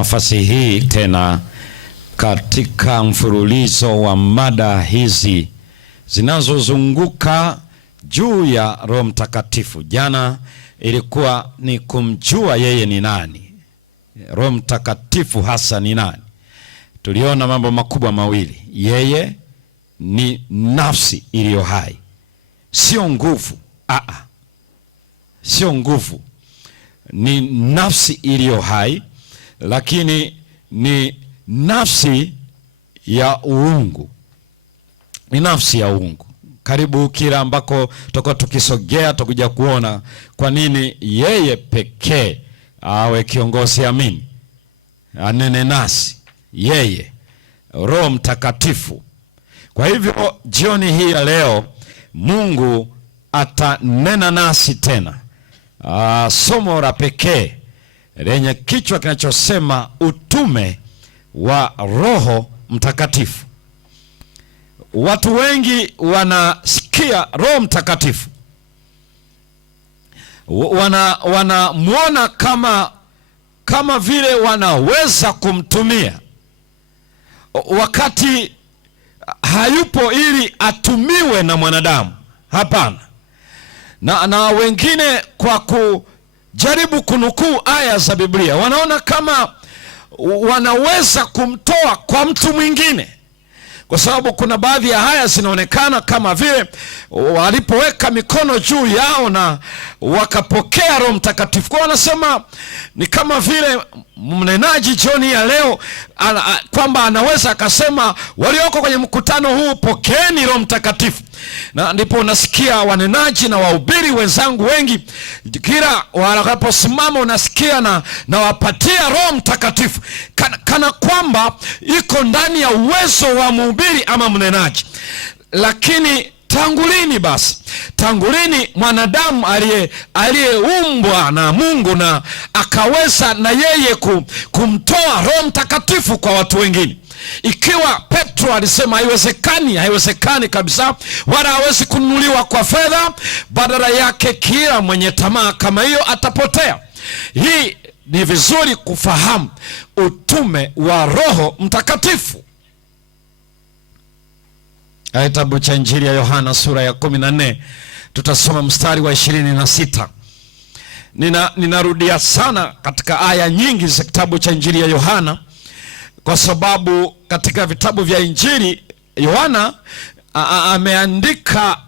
Nafasi hii tena katika mfululizo wa mada hizi zinazozunguka juu ya Roho Mtakatifu. Jana ilikuwa ni kumjua yeye ni nani. Roho Mtakatifu hasa ni nani? Tuliona mambo makubwa mawili. Yeye ni nafsi iliyo hai. Sio nguvu. Sio nguvu. Ni nafsi iliyo hai, lakini ni nafsi ya uungu. Ni nafsi ya uungu. Karibu kila ambako tutakuwa tukisogea tutakuja kuona kwa nini yeye pekee awe kiongozi amini, anene nasi, yeye Roho Mtakatifu. Kwa hivyo jioni hii ya leo Mungu atanena nasi tena. Somo la pekee lenye kichwa kinachosema utume wa Roho Mtakatifu. Watu wengi wanasikia Roho Mtakatifu, wanamuona kama vile wanaweza kumtumia, wakati hayupo ili atumiwe na mwanadamu. Hapana. Na wengine kwa kujaribu kunukuu aya za Biblia wanaona kama wanaweza kumtoa kwa mtu mwingine, kwa sababu kuna baadhi ya aya zinaonekana kama vile walipoweka mikono juu yao na wakapokea Roho Mtakatifu. Kwa wanasema ni kama vile mnenaji jioni ya leo kwamba anaweza akasema walioko kwenye mkutano huu pokeeni Roho Mtakatifu. Na ndipo unasikia wanenaji na wahubiri wenzangu wengi kila wanaposimama unasikia na wapatia Roho Mtakatifu kana kwamba iko ndani ya uwezo wa mhubiri ama mnenaji. Lakini tangu lini mwanadamu aliyeumbwa na Mungu na akaweza na yeye kumtoa Roho Mtakatifu kwa watu wengine? Ikiwa Petro alisema haiwezekani kabisa, wala hawezi kununuliwa kwa fedha, badala yake kila mwenye tamaa kama hiyo atapotea. Hii ni vizuri kufahamu utume wa Roho Mtakatifu. Kitabu cha Injili ya Yohana sura ya 14 tutasoma mstari wa 26. Ninarudia sana katika aya nyingi za kitabu cha Injili ya Yohana, kwa sababu katika vitabu vya Injili Yohana ameandika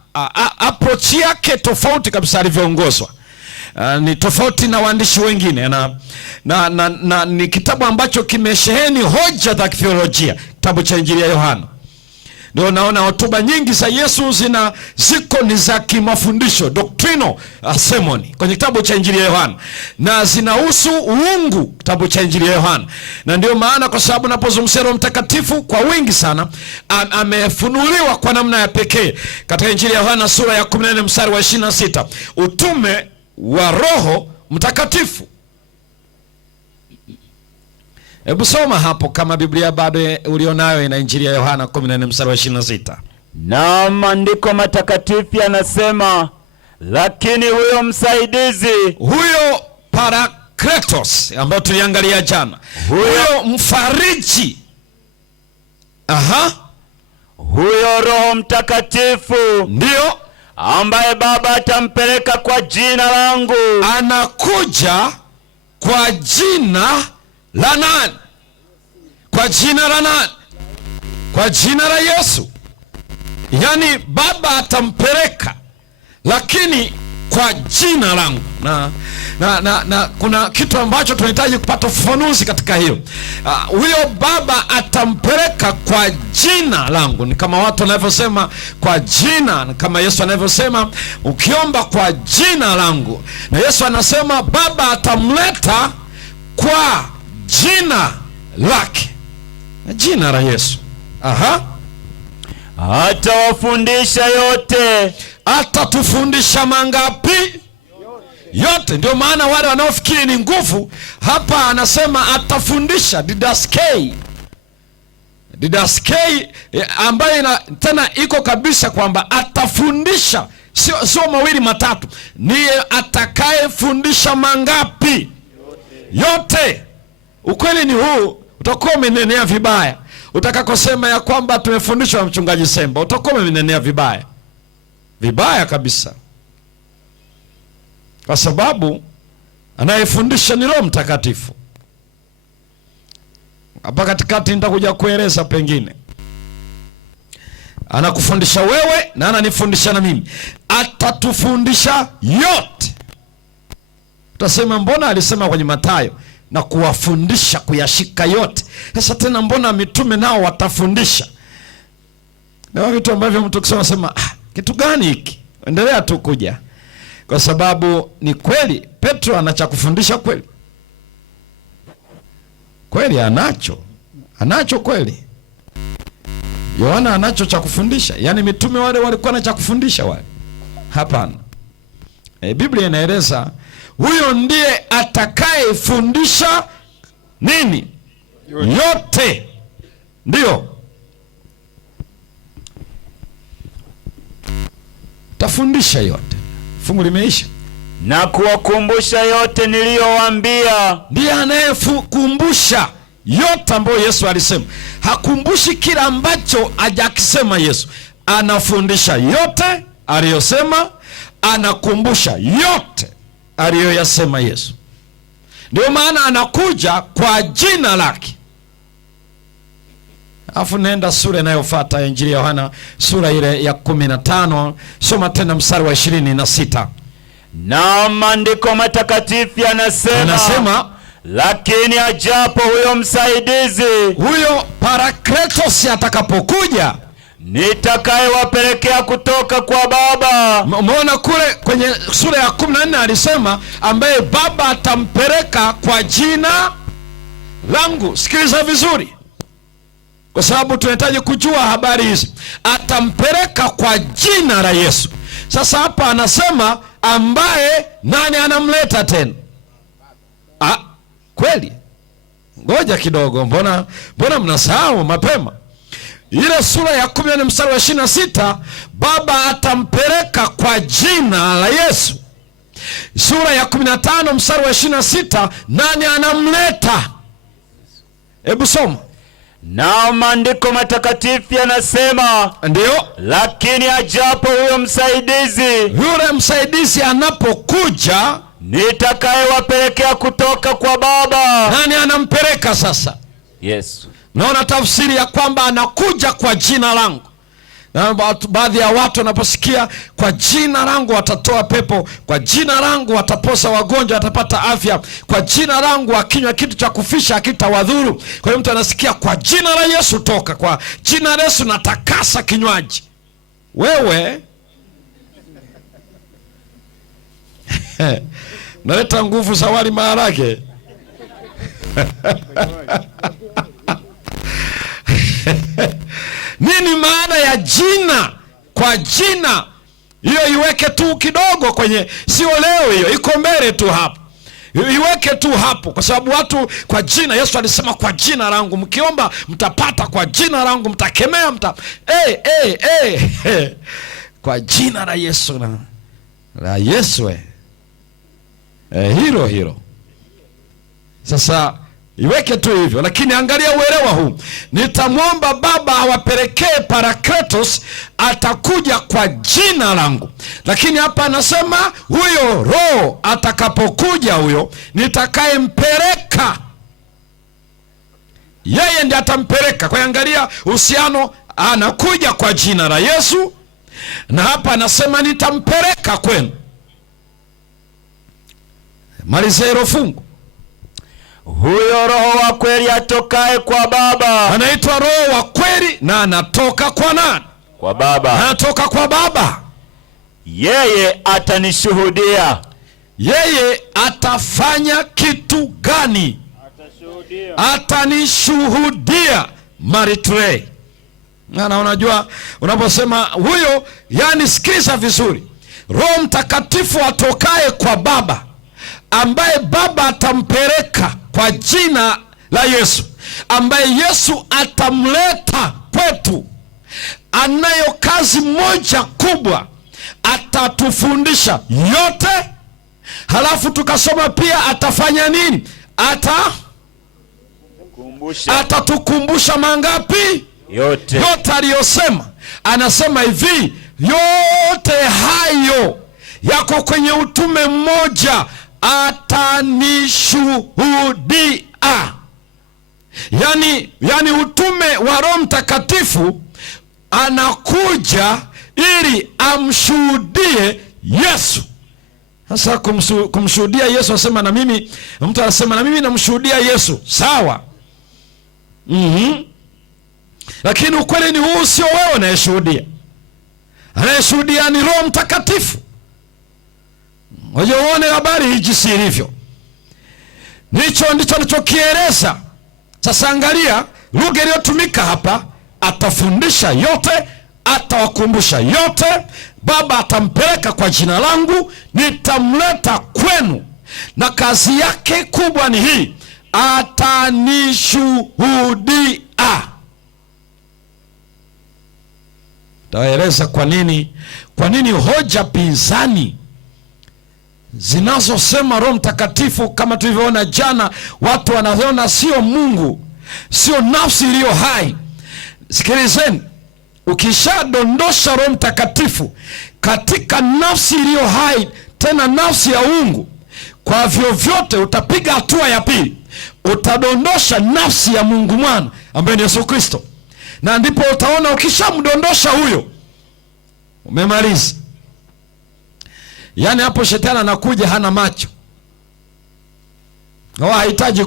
approach yake tofauti kabisa alivyoongozwa. Ni tofauti na waandishi wengine na ni kitabu ambacho kimesheheni hoja za theolojia, kitabu cha Injili ya Yohana. Ndio naona hotuba nyingi za Yesu ziko ni za kimafundisho, doctrinal sermon kwenye kitabu cha Injili ya Yohana, na zinahusu uungu kitabu cha Injili ya Yohana. Na ndio maana kwa sababu napozungumzia Roho Mtakatifu kwa wingi sana amefunuliwa kwa namna ya pekee katika Injili ya Yohana sura ya 14 mstari wa 26, utume wa Roho Mtakatifu. Hebu soma hapo kama Biblia bado ulionayo ina Injili ya Yohana 14 mstari wa 26. Na maandiko matakatifu yanasema, lakini huyo msaidizi, huyo Parakletos ambao tuliangalia jana, huyo mfariji, huyo Roho Mtakatifu ndio ambaye Baba atampeleka kwa jina langu. Anakuja kwa jina la nani? Kwa jina la nani? Kwa jina la Yesu. Yaani Baba atampeleka, lakini kwa jina langu. Na kuna kitu ambacho tunahitaji kupata ufafanuzi katika hiyo. Huyo Baba atampeleka kwa jina langu. Ni kama watu wanavyosema kwa jina, kama Yesu anavyosema ukiomba kwa jina langu. Na Yesu anasema Baba atamleta kwa jina lake. Jina la Yesu. Atawafundisha yote. Atatufundisha mangapi? Yote. Ndio maana wale wanaofikiri ni nguvu, hapa anasema atafundisha, didaskei ambayo tena iko kabisa kwamba atafundisha, sio mawili matatu, ni atakayefundisha mangapi? Yote. ukweli ni huu, utakuwa umenenea vibaya. Utakakosema ya kwamba tumefundishwa na mchungaji Semba, utakuwa umenenea vibaya, vibaya kabisa, kwa sababu anayefundisha ni Roho Mtakatifu. Hapa katikati nitakuja kueleza, pengine anakufundisha wewe na ananifundisha na mimi, atatufundisha yote. Utasema mbona alisema kwenye Mathayo na kuwafundisha kuyashika yote? Sasa tena mbona mitume nao watafundisha? Na vitu ambavyo mtu kisema sema kitu gani hiki? Endelea tu kuja, kwa sababu ni kweli Petro anacha kufundisha kweli. Kweli anacho kweli. Yohana anacho cha kufundisha. Yaani mitume wale walikuwa na cha kufundisha wale? Hapana. Biblia inaeleza huyo ndiye atakayefundisha nini? Yote. Ndio. Tafundisha yote. Fungu limeisha. Na kuwakumbusha yote niliyowaambia. Ndiye anayekumbusha yote ambayo Yesu alisema. Hakumbushi kila ambacho hajakisema Yesu. Anafundisha yote aliyosema, anakumbusha yote aliyoyasema Yesu. Ndio maana anakuja kwa jina lake. Afu nenda sura inayofuata ya Injili ya Yohana, sura ile ya 15, soma tena mstari wa 26. Na maandiko matakatifu yanasema, lakini ajapo huyo msaidizi, huyo Parakletos atakapokuja, nitakayewapelekea kutoka kwa Baba. Umeona kule kwenye sura ya 14 alisema ambaye Baba atampeleka kwa jina langu. Sikiliza vizuri, kwa sababu tunahitaji kujua habari hizi. Atampeleka kwa jina la Yesu. Sasa hapa anasema ambaye nani anamleta tena? Kweli? Ngoja kidogo, mbona mnasahau mapema? Ile sura ya 14 mstari wa 26, Baba atampeleka kwa jina la Yesu. Sura ya 15 mstari wa 26, nani anamleta? Hebu soma. Na maandiko matakatifu yanasema, ndio, lakini ajapo huyo msaidizi, yule msaidizi anapokuja, nitakayewapelekea kutoka kwa Baba. Nani anampeleka sasa? Yesu. Naona tafsiri ya kwamba anakuja kwa jina langu. Na baadhi ya watu wanaposikia kwa jina langu watatoa pepo, kwa jina langu wataposa wagonjwa, watapata afya, kwa jina langu akinywa kitu cha kufisha hakitawadhuru. Kwa hiyo mtu anasikia kwa jina la Yesu toka, kwa jina la Yesu natakasa kinywaji. Wewe naleta nguvu za wali maharage. Nini maana ya jina? Kwa jina hiyo iweke tu kidogo kwenye, sio leo, hiyo iko mbele tu hapo, iweke tu hapo, kwa sababu watu kwa jina. Yesu alisema kwa jina langu mkiomba mtapata, kwa jina langu mtakemea kwa jina la Yesu la Yesu hilo. Sasa iweke tu hivyo, lakini angalia uelewa huu. Nitamwomba Baba awapelekee Parakletos, atakuja kwa jina langu. Lakini hapa anasema huyo Roho atakapokuja, huyo nitakayempeleka, yeye ndiye atampeleka. Kwa angalia uhusiano, anakuja kwa jina la Yesu, na hapa anasema nitampeleka kwenu. Malizero fungu. Huyo Roho wa kweli atokaye kwa Baba. Anaitwa Roho wa kweli, na anatoka kwa nani? Kwa Baba. Anatoka kwa Baba. Yeye atanishuhudia. Yeye atafanya kitu gani? Atanishuhudia. Maritre. Na unajua unaposema huyo, yani sikiliza vizuri. Roho Mtakatifu atokaye kwa Baba, ambaye Baba atampeleka kwa jina la Yesu, ambaye Yesu atamleta kwetu, anayo kazi moja kubwa, atatufundisha yote. Halafu tukasoma pia atafanya nini? Atatukumbusha mangapi? Yote Aliyosema. Anasema hivi, yote hayo yako kwenye utume mmoja, atanishuhudia. Yani utume wa Roho Mtakatifu anakuja ili amshuhudie Yesu. Sasa kumshuhudia Yesu, asema na mimi, mtu anasema na mimi namshuhudia Yesu, sawa. Lakini ukweli ni huu, sio wewe unayeshuhudia. Anayeshuhudia ni Roho Mtakatifu. Ngoja uone habari hii jinsi ilivyo. Ndicho anachokieleza. Sasa angalia lugha iliyotumika hapa. Atafundisha yote, atawakumbusha yote. Baba atampeleka kwa jina langu, nitamleta kwenu, na kazi yake kubwa ni hii, atanishuhudia. Taeleza kwa nini hoja pinzani zinazosema Roho Mtakatifu, kama tulivyoona jana, watu wanaona sio Mungu, sio nafsi iliyo hai. Sikilizeni, ukishadondosha Roho Mtakatifu katika nafsi iliyo hai, tena nafsi ya uungu, kwa vyovyote utapiga hatua ya pili, utadondosha nafsi ya Mungu Mwana ambaye ni Yesu Kristo, na ndipo utaona ukishamdondosha huyo, umemaliza. Yani hapo shetani anakuja hana macho, hahitaji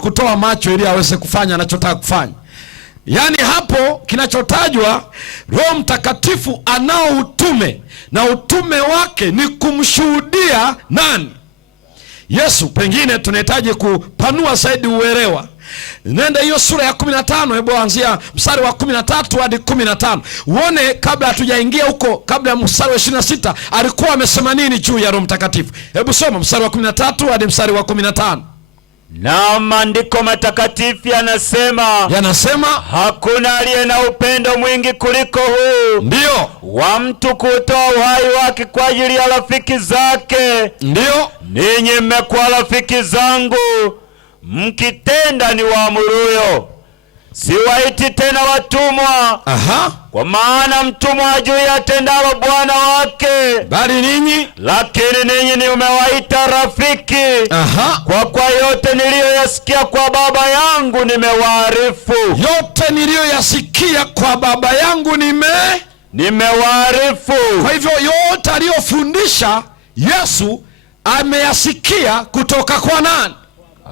kutoa macho ili aweze kufanya anachotaka kufanya. Yani hapo kinachotajwa, Roho Mtakatifu anao utume, na utume wake ni kumshuhudia nani? Yesu. Pengine tunahitaji kupanua zaidi uelewa. Nenda hiyo sura ya 15, hebu anzia mstari wa 13 hadi 15. Uone kabla hatujaingia huko, kabla ya mstari wa 26 alikuwa amesema nini juu ya Roho Mtakatifu. Hebu soma mstari wa 13 hadi mstari wa 15. Na maandiko matakatifu yanasema hakuna aliye na upendo mwingi kuliko huu, ndio, wa mtu kutoa uhai wake kwa ajili ya rafiki zake. Ndio, ninyi mmekuwa rafiki zangu mkitenda ni waamuruyo. Siwaiti tena watumwa, kwa maana mtumwa hajui atendalo bwana wake, bali ninyi, lakini ninyi nimewaita rafiki. Kwa kuwa yote niliyoyasikia kwa Baba yangu nimewaarifu. Yote niliyoyasikia kwa Baba yangu nimewaarifu. Kwa hivyo yote aliyofundisha Yesu ameyasikia kutoka kwa nani?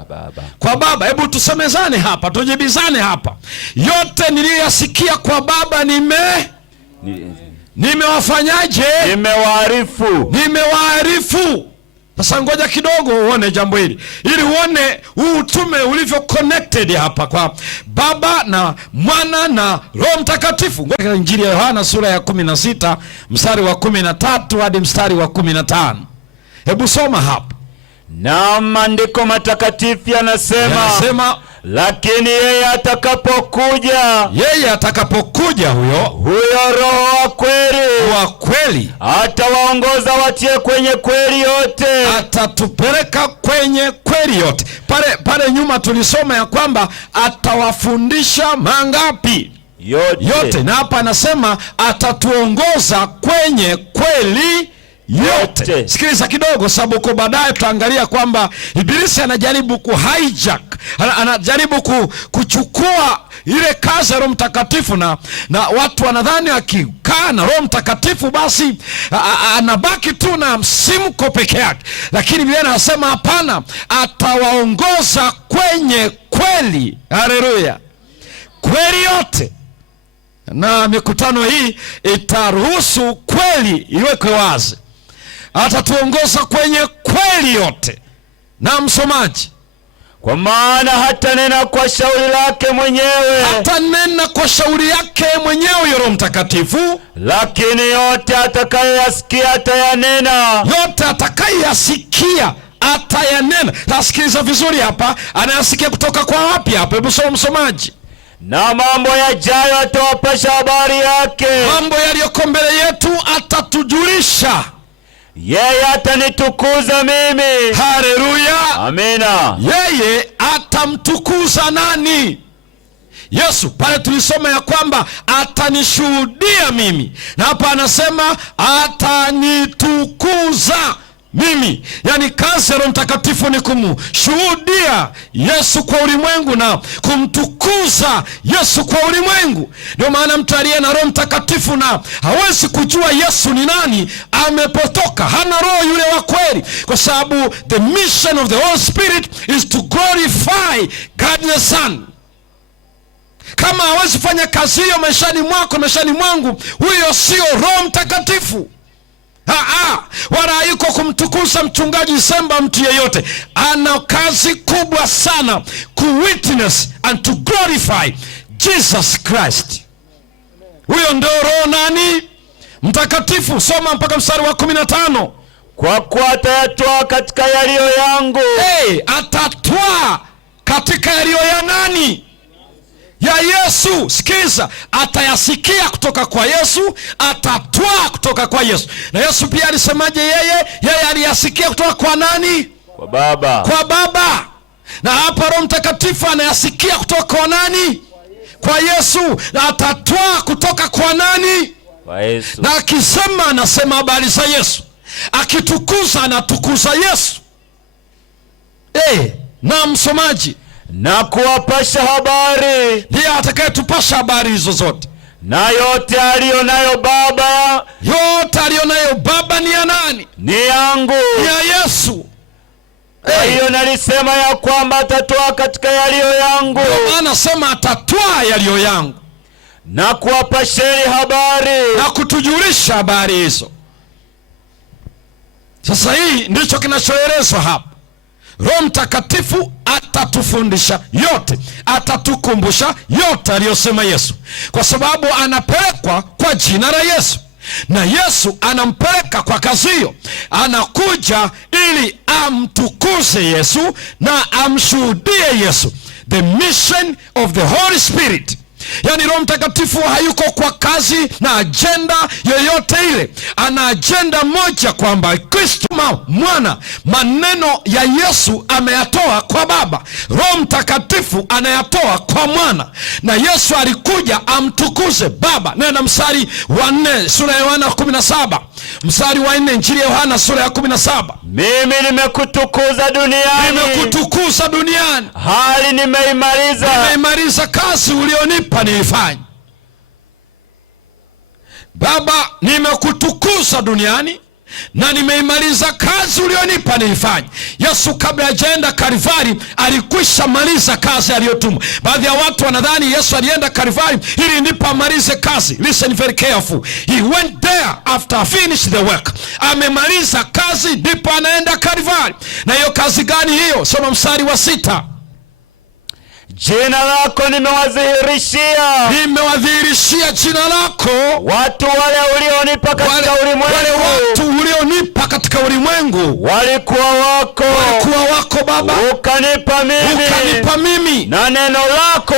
Baba. Kwa Baba. Hebu tusemezane hapa, tujibizane hapa. Yote niliyoyasikia kwa Baba nimewafanyaje? Nimewaarifu. Sasa ngoja kidogo uone jambo hili, ili uone huu utume ulivyo connected hapa kwa Baba na Mwana na Roho Mtakatifu. Ngoja Injili ya Yohana sura ya 16 mstari wa 13 hadi mstari wa 15. Hebu soma hapa. Na maandiko matakatifu yanasema, lakini yeye atakapokuja huyo Roho wa kweli atawaongoza watie kwenye kweli yote. Atatupeleka kwenye kweli yote. Pale nyuma tulisoma ya kwamba atawafundisha mangapi? Yote. Na hapa anasema atatuongoza kwenye kweli yote. Sikiliza kidogo, sababu kwa baadaye tutaangalia kwamba Ibilisi anajaribu kuhijack, anajaribu kuchukua ile kazi ya Roho Mtakatifu, na watu wanadhani akikaa na Roho Mtakatifu basi anabaki tu na msimko peke yake, lakini Biblia inasema hapana, atawaongoza kwenye kweli. Haleluya, kweli yote. Na mikutano hii itaruhusu kweli iwekwe wazi. Atatuongoza kwenye kweli yote. Na msomaji, kwa maana hatanena kwa shauri lake mwenyewe, Roho Mtakatifu, lakini yote atakayasikia atayanena. Tasikiliza vizuri hapa, anayasikia kutoka kwa wapi hapa? Hebu soma msomaji. Na mambo yajayo atawapasha habari yake. Mambo yaliyoko mbele yetu atatujulisha. yeye atanitukuza mimi. Haleluya, amina. Yeye atamtukuza nani? Yesu. Pale tulisoma ya kwamba atanishuhudia mimi, na hapa anasema atanitukuza mimi. Yani kazi ya Roho Mtakatifu ni kumshuhudia Yesu kwa ulimwengu na kumtukuza Yesu kwa ulimwengu. Ndio maana mtu aliye na Roho Mtakatifu na hawezi kujua Yesu ni nani, amepotoka, hana roho yule wa kweli, kwa sababu the mission of the Holy Spirit is to glorify God the Son. Kama hawezi fanya kazi hiyo maishani mwako, maishani mwangu, huyo sio Roho Mtakatifu. Wala hayuko kumtukuza mchungaji Semba, mtu yeyote. Ana kazi kubwa sana kuwitness and to glorify Jesus Christ. Huyo ndio Roho nani? Mtakatifu. Soma mpaka mstari wa 15. Kwa kuwa atayatwaa katika yaliyo yangu. Atatwaa katika yaliyo ya nani? Ya Yesu. Sikiza, atayasikia kutoka kwa Yesu, atatwaa kutoka kwa Yesu. Na Yesu pia alisemaje? Yeye aliyasikia kutoka kwa nani? Kwa Baba. Kwa Baba. Na hapa Roho Mtakatifu anayasikia kutoka kwa nani? Kwa Yesu. Na atatwaa kutoka kwa nani? Kwa Yesu. Na akisema, anasema habari za Yesu. Akitukuza, anatukuza Yesu. Na msomaji, na kuwapasha habari. Ndiye atakayetupasha habari hizo zote. Na yote aliyo nayo Baba. Yote aliyo nayo Baba ni ya nani? Ni yangu. Ni ya Yesu. Kwa hiyo nalisema ya kwamba atatwaa katika yaliyo yangu. Anasema atatwaa yaliyo yangu na kuwapasheni habari, na kutujulisha habari hizo. Sasa hii ndicho kinachoelezwa hapa. Roho Mtakatifu atatufundisha yote, atatukumbusha yote aliyosema Yesu, kwa sababu anapelekwa kwa jina la Yesu, na Yesu anampeleka kwa kazi hiyo. Anakuja ili amtukuze Yesu na amshuhudie Yesu. The mission of the Holy Spirit. Yaani Roho Mtakatifu hayuko kwa kazi na ajenda yoyote ile. Ana ajenda moja, kwamba Kristo mwana, maneno ya Yesu ameyatoa kwa Baba. Roho Mtakatifu anayatoa kwa mwana, na Yesu alikuja amtukuze Baba. Nenda mstari wa 4 sura ya Yohana 17. Mstari wa 4 Injili ya Yohana sura ya 17. Mimi nimekutukuza duniani. Nimekutukuza duniani. Hali nimeimaliza kazi ulionipa nilifanya. Baba, nimekutukuza duniani na nimeimaliza kazi ulionipa nilifanya. Yesu kabla hajaenda Kalvari alikwisha maliza kazi aliyotumwa. Baadhi ya watu wanadhani Yesu alienda Kalvari ili ndipo amalize kazi. Listen very careful. He went there after finish the work. Amemaliza kazi ndipo anaenda Kalvari. Na hiyo kazi gani hiyo? Soma mstari wa 6. Jina lako nimewadhihirishia jina lako watu wale ulionipa katika ulimwengu. Wale watu ulionipa katika ulimwengu walikuwa wako Baba, ukanipa mimi, na neno lako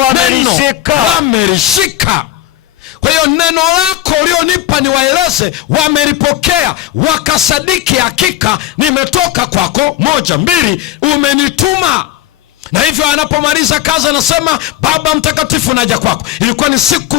wamelishika. Kwa hiyo neno lako ulionipa niwaeleze, wamelipokea, wakasadiki, hakika nimetoka kwako. 1, 2, umenituma. Na hivyo anapomaliza kazi anasema, Baba Mtakatifu naja kwako. Ilikuwa ni siku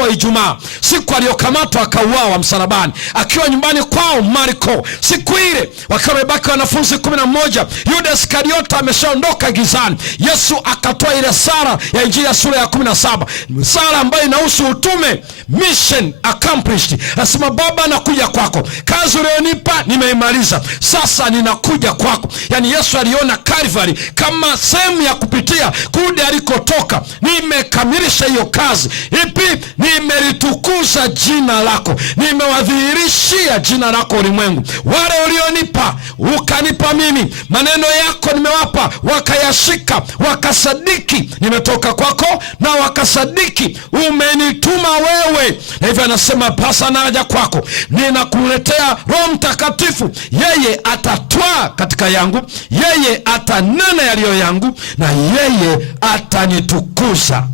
wa Ijumaa, siku aliyokamatwa akauawa msalabani, akiwa nyumbani kwao Marko. Siku ile wakiwa wamebaki wanafunzi 11, Yuda Iskariota ameshaondoka gizani. Yesu akatoa ile sala ya Injili ya sura ya 17, sala ambayo inahusu utume, mission accomplished. Anasema, Baba nakuja kwako, kazi ulionipa nimeimaliza, sasa ninakuja kwako. Yani Yesu aliona Kalvari kama sehemu ya kupitia kurudi alikotoka. Nimekamilisha hiyo kazi. Ipi? Nimelitukuza jina lako, nimewadhihirishia jina lako ulimwengu. Wale ulionipa ukanipa mimi, maneno yako nimewapa, wakayashika, wakasadiki nimetoka kwako, na wakasadiki umenituma wewe. Na hivyo anasema, pasa naja kwako, ninakuletea Roho Mtakatifu. Yeye atatwaa katika yangu, yeye atanena yaliyo yangu, na yeye atanitukuza.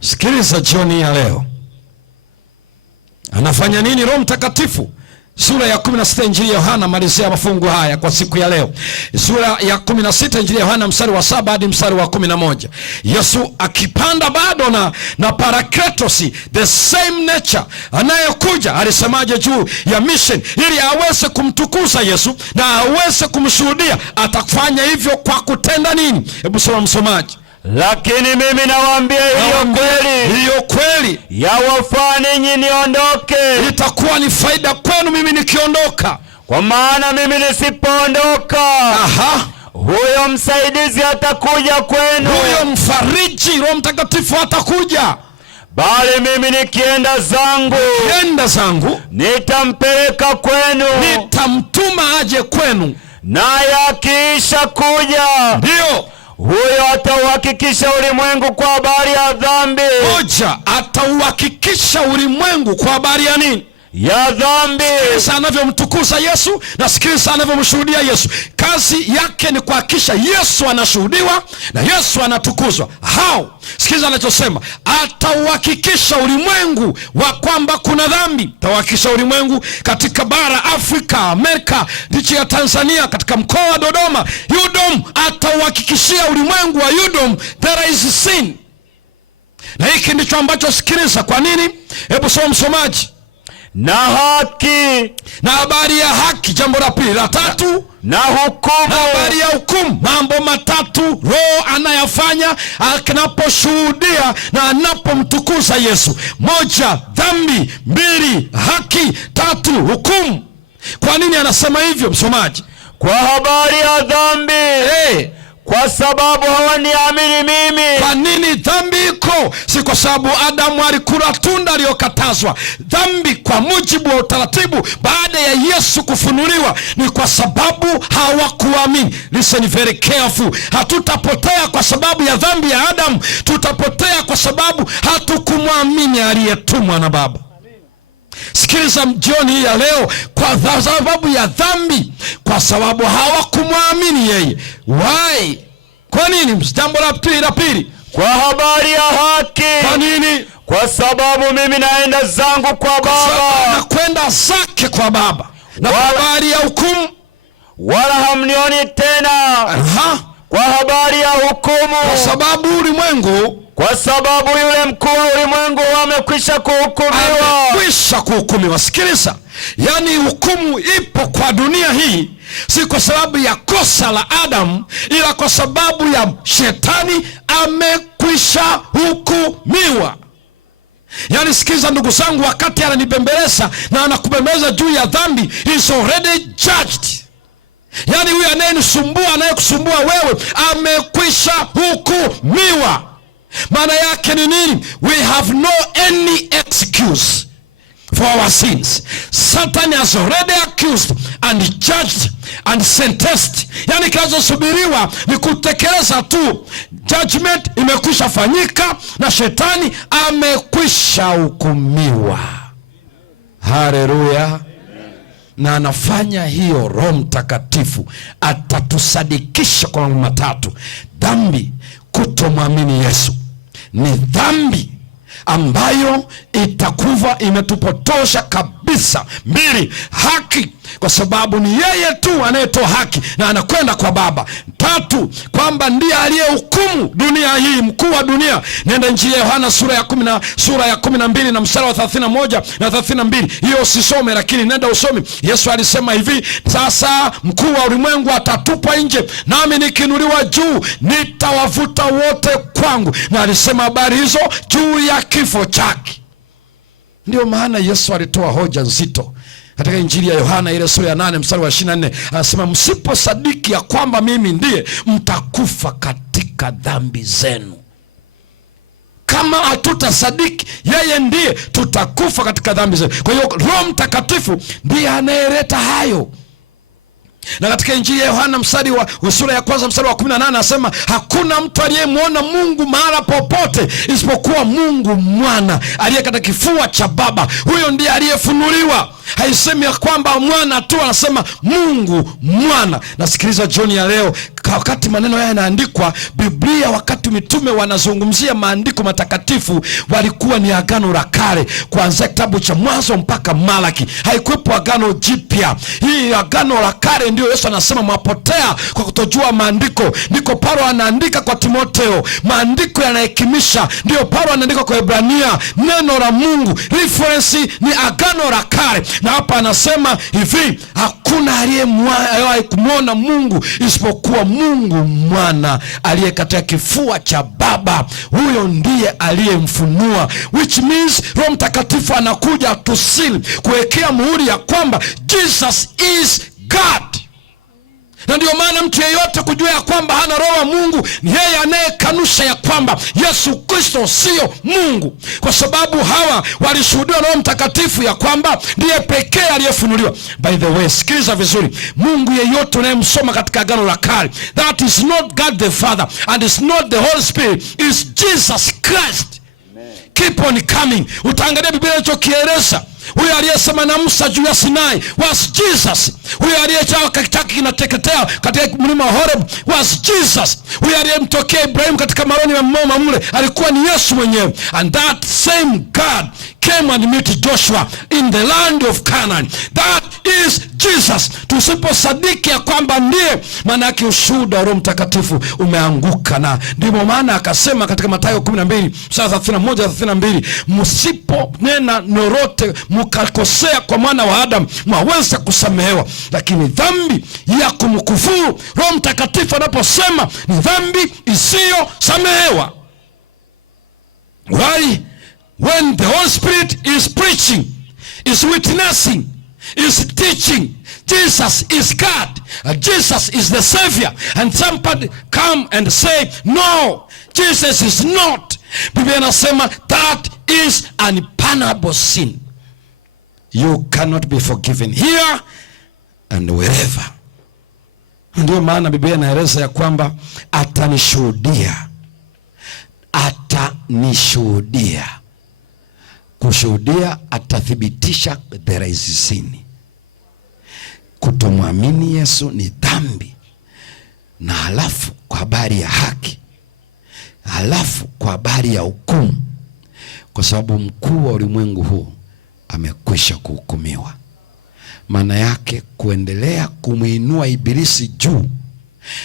Sikiliza jioni ya leo. Anafanya nini Roho Mtakatifu? Sura ya 16 Injili ya Yohana, malizia mafungu haya kwa siku ya leo. Sura ya 16 Injili ya Yohana mstari wa 7 hadi mstari wa 11. Yesu akipanda bado na Parakletos, the same nature anayekuja, alisemaje juu ya mission ili aweze kumtukuza Yesu na aweze kumshuhudia? Atafanya hivyo kwa kutenda nini? Hebu soma msomaji. Lakini mimi nawaambia hiyo kweli yawafaa ninyi niondoke. Itakuwa ni faida kwenu mimi nikiondoka, kwa maana mimi nisipoondoka, huyo msaidizi atakuja kwenu, huyo mfariji Roho Mtakatifu atakuja. Bali mimi nikienda zangu nitampeleka kwenu, nitamtuma aje kwenu, naye akiisha kuja, ndio huyo atauhakikisha ulimwengu kwa habari ya dhambi. Moja, atauhakikisha ulimwengu kwa habari ya nini? Ya dhambi. Sikiliza anavyomtukuza Yesu na sikiliza anavyomshuhudia Yesu. Kazi yake ni kuhakikisha Yesu anashuhudiwa na Yesu anatukuzwa. Hao, sikiliza anachosema, atauhakikisha ulimwengu wa kwamba kuna dhambi. Atauhakikisha ulimwengu katika bara Afrika, Amerika, nchi ya Tanzania, katika mkoa wa Dodoma, Udom, atauhakikishia ulimwengu wa Udom there is sin. Na hiki ndicho ambacho, sikiliza, kwa nini? Hebu soma msomaji. Na haki, na habari ya haki, jambo la pili. La tatu, na hukumu, na habari ya hukumu. Mambo matatu Roho anayafanya anaposhuhudia na anapomtukuza Yesu. Moja, dhambi; mbili, haki; tatu, hukumu. Kwa nini anasema hivyo msomaji? Kwa habari ya dhambi, kwa sababu hawaniamini mimi. Kwa nini dhambi iko? Si kwa sababu Adamu alikula tunda aliyokatazwa. Dhambi kwa mujibu wa utaratibu baada ya Yesu kufunuliwa ni kwa sababu hawakuamini. Listen very careful. Hatutapotea kwa sababu ya dhambi ya Adamu, tutapotea kwa sababu hatukumwamini aliyetumwa na Baba. Sikiliza jioni hii ya leo, kwa sababu ya dhambi, kwa sababu hawakumwamini yeye. Why? Kwa nini? Jambo la pili, kwa habari ya haki. Kwa nini? Kwa sababu mimi naenda zangu kwa Baba. Na kwenda zake kwa Baba. Na kwa habari ya hukumu, wala hamnioni tena. Kwa habari ya hukumu, kwa sababu ulimwengu, kwa sababu yule mkuu wa ulimwengu amekwisha kuhukumiwa. Amekwisha kuhukumiwa. Sikiliza, yani hukumu ipo kwa dunia hii, si kwa sababu ya kosa la Adamu, ila kwa sababu ya Shetani amekwisha hukumiwa. Yani sikiliza ndugu zangu, wakati ananibembeleza na anakubembeleza juu ya dhambi, is already judged. Yani huyu anayenisumbua, anayekusumbua wewe, amekwisha hukumiwa. Maana yake ni nini? We have no any excuse for our sins. Satan has already accused and judged and sentenced. Yani kinachosubiriwa ni kutekeleza tu. Judgment imekwisha fanyika na Shetani amekwisha hukumiwa. Haleluya. Na anafanya hiyo Roho Mtakatifu atatusadikisha kwa mambo matatu. Dhambi, kutomwamini Yesu, ni dhambi ambayo itakuwa imetupotosha kabisa. Mbili, haki, kwa sababu ni yeye tu anayetoa haki na anakwenda kwa Baba. Tatu, kwamba ndiye aliyehukumu dunia hii, mkuu wa dunia. Nenda Injili ya Yohana sura ya 12 na mstari wa 31 na 32. Hiyo usisome, lakini nenda usome. Yesu alisema hivi, sasa mkuu wa ulimwengu atatupwa nje, nami nikiinuliwa juu nitawavuta wote kwangu. Na alisema habari hizo juu ya kifo chake. Ndio maana Yesu alitoa hoja nzito katika Injili ya Yohana ile sura ya 8 mstari wa 24. Anasema, msiposadiki ya kwamba mimi ndiye, mtakufa katika dhambi zenu. Kama hatutasadiki yeye ndiye, tutakufa katika dhambi zetu. Kwa hiyo Roho Mtakatifu ndiye anayeleta hayo. Na katika Injili ya Yohana sura ya 1 mstari wa 18 anasema, hakuna mtu aliyemwona Mungu mahala popote isipokuwa Mungu Mwana aliye katika kifua cha Baba. Huyo ndiye aliyefunuliwa. Haisemi ya kwamba mwana tu, anasema Mungu Mwana. Nasikiliza jioni ya leo, wakati maneno haya yanaandikwa, Biblia wakati mitume wanazungumzia maandiko matakatifu, walikuwa ni agano la kale, kuanzia kitabu cha Mwanzo mpaka Malaki. Haikuwepo agano jipya. Hii agano la kale ndio Yesu anasema mwapotea kwa kutojua maandiko. Ndiko Paulo anaandika kwa Timotheo, maandiko yanahekimisha. Ndio Paulo anaandika kwa Ibrania, neno la Mungu. Reference ni agano la kale. Na hapa anasema hivi, hakuna aliyewahi kumwona Mungu isipokuwa Mungu mwana aliye katika kifua cha Baba, huyo ndiye aliyemfunua. Which means Roho Mtakatifu anakuja to seal, kuwekea muhuri ya kwamba Jesus is God. Na ndio maana mtu yeyote kujua ya kwamba hana roho wa Mungu ni yeye anayekanusha ya kwamba Yesu Kristo sio Mungu, kwa sababu hawa walishuhudia Roho Mtakatifu ya kwamba ndiye pekee aliyefunuliwa. By the way, sikiliza vizuri, Mungu yeyote unayemsoma katika agano la kale, that is not God the Father and is not the Holy Spirit, is Jesus Christ. Keep on coming. Utaangalia Biblia inachokieleza. Huyo aliyesema na Musa juu ya Sinai was Jesus. Huyo aliyechao kitaki kinateketea katika mlima wa Horeb was Jesus. Huyo aliyemtokea Ibrahim katika maroni ya moma mle alikuwa ni Yesu mwenyewe. And that same God came and met Joshua in the land of Canaan. That is Jesus. Tusiposadiki ya kwamba ndiye, maana yake ushuhuda wa Roho Mtakatifu umeanguka. Na ndimo maana akasema katika Mathayo 12:31-32, msiponena lolote mkakosea kwa mwana wa Adamu, mwaweza kusamehewa, lakini dhambi ya kumkufuru Roho Mtakatifu anaposema ni dhambi isiyosamehewa. Why? When the Holy Spirit is preaching, is witnessing, is teaching, Jesus is God, Jesus is the Savior, and somebody come and say no, Jesus is not, Biblia inasema that is an unpardonable sin. You cannot be forgiven here and wherever. Ndio maana Biblia inaeleza ya kwamba atanishuhudia. Atanishuhudia. Kushuhudia, atathibitisha there is sin. Kutomwamini Yesu ni dhambi. Na halafu kwa habari ya haki, halafu kwa habari ya hukumu, kwa sababu mkuu wa ulimwengu huu amekwisha kuhukumiwa. Maana yake kuendelea kumuinua Ibilisi juu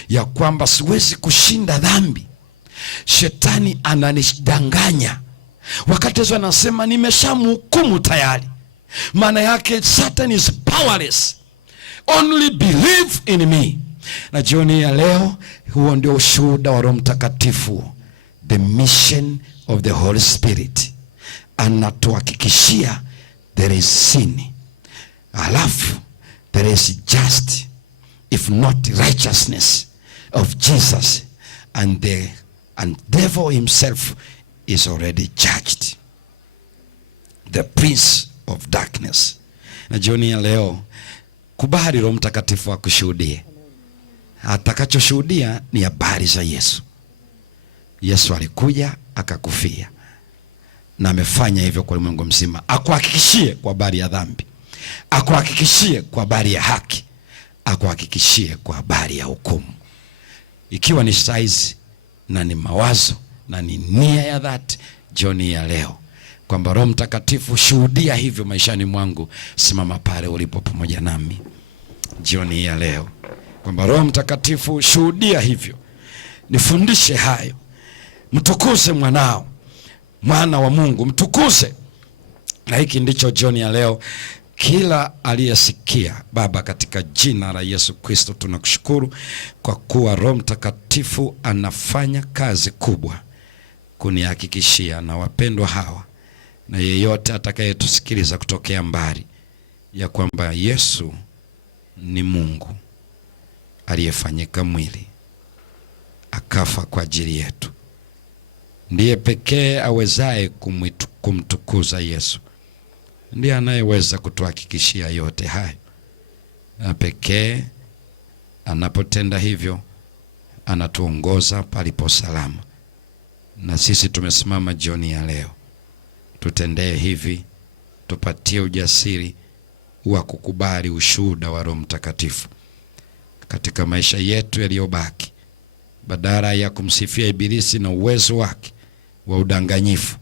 ya kwamba siwezi kushinda dhambi, shetani ananidanganya, wakati Yesu anasema nimeshamhukumu tayari. Maana yake Satan is powerless, only believe in me. Na jioni ya leo, huo ndio ushuhuda wa Roho Mtakatifu, the mission of the Holy Spirit. Anatuhakikishia there is sin, alafu there is just, if not righteousness of Jesus, and the devil himself is already judged, the prince of darkness. Na jioni ya leo, kubali Roho Mtakatifu akushuhudie. Atakachoshuhudia ni habari za Yesu. Yesu alikuja akakufia, na amefanya hivyo kwa ulimwengu mzima. Akuhakikishie kwa habari ya dhambi, akuhakikishie kwa habari ya haki, akuhakikishie kwa habari ya hukumu. Ikiwa ni saizi na ni mawazo na ni nia ya dhati jioni ya leo kwamba Roho Mtakatifu shuhudia hivyo maishani mwangu, simama pale ulipo pamoja nami jioni ya leo kwamba Roho Mtakatifu shuhudia hivyo, nifundishe hayo. Mtukuze mwanao, mwana wa Mungu, mtukuze. Na hiki ndicho jioni ya leo kila aliyesikia. Baba, katika jina la Yesu Kristo tunakushukuru kwa kuwa Roho Mtakatifu anafanya kazi kubwa kunihakikishia na wapendwa hawa na yeyote atakayetusikiliza kutokea mbali ya kwamba Yesu ni Mungu aliyefanyika mwili akafa kwa ajili yetu. Ndiye pekee awezaye kumtukuza Yesu. Ndiye anayeweza kutuhakikishia yote hayo. Na pekee anapotenda hivyo anatuongoza palipo salama. Na sisi tumesimama jioni ya leo, tutendee hivi, tupatie ujasiri wa kukubali ushuhuda wa Roho Mtakatifu katika maisha yetu yaliyobaki, badala ya kumsifia ibilisi na uwezo wake wa udanganyifu,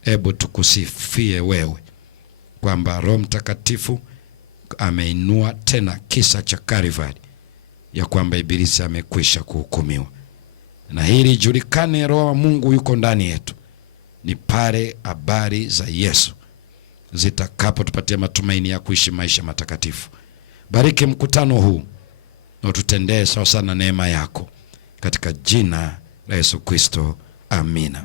hebu tukusifie wewe kwamba Roho Mtakatifu ameinua tena kisa cha Kalvari, ya kwamba ibilisi amekwisha kuhukumiwa. Na hili julikane, Roho wa Mungu yuko ndani yetu, ni pale habari za Yesu zitakapotupatia matumaini ya kuishi maisha matakatifu. Bariki mkutano huu na ututendee sawa sana neema yako, katika jina la Yesu Kristo, amina.